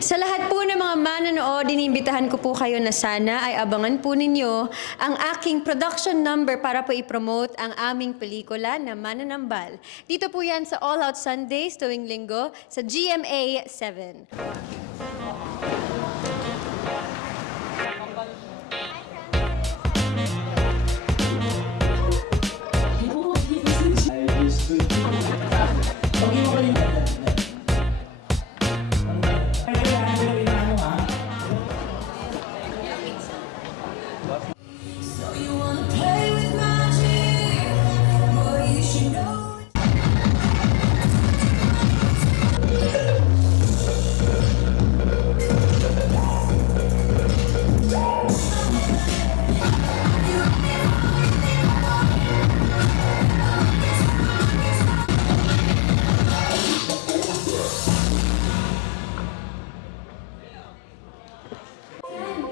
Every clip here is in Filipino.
Sa lahat po ng mga manonood, iniimbitahan ko po kayo na sana ay abangan po ninyo ang aking production number para po i-promote ang aming pelikula na Mananambal. Dito po yan sa All Out Sundays tuwing linggo sa GMA 7.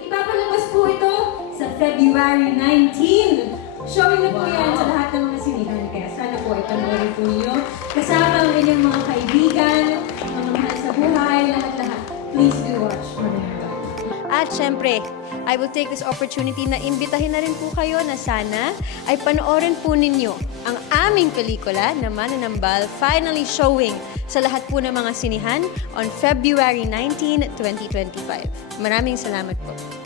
Ipapalabas po ito sa February 19. Showing na po yan sa lahat ng mga sinihan. Kaya sana po ipanoorin po ninyo. Kasama ang inyong mga kaibigan, mga mahal sa buhay, lahat-lahat. Please do watch Mananambal. At syempre, I will take this opportunity na imbitahin na rin po kayo na sana ay panoorin po ninyo ang aming pelikula na Mananambal finally showing sa lahat po ng mga sinihan on February 19, 2025. Maraming salamat po.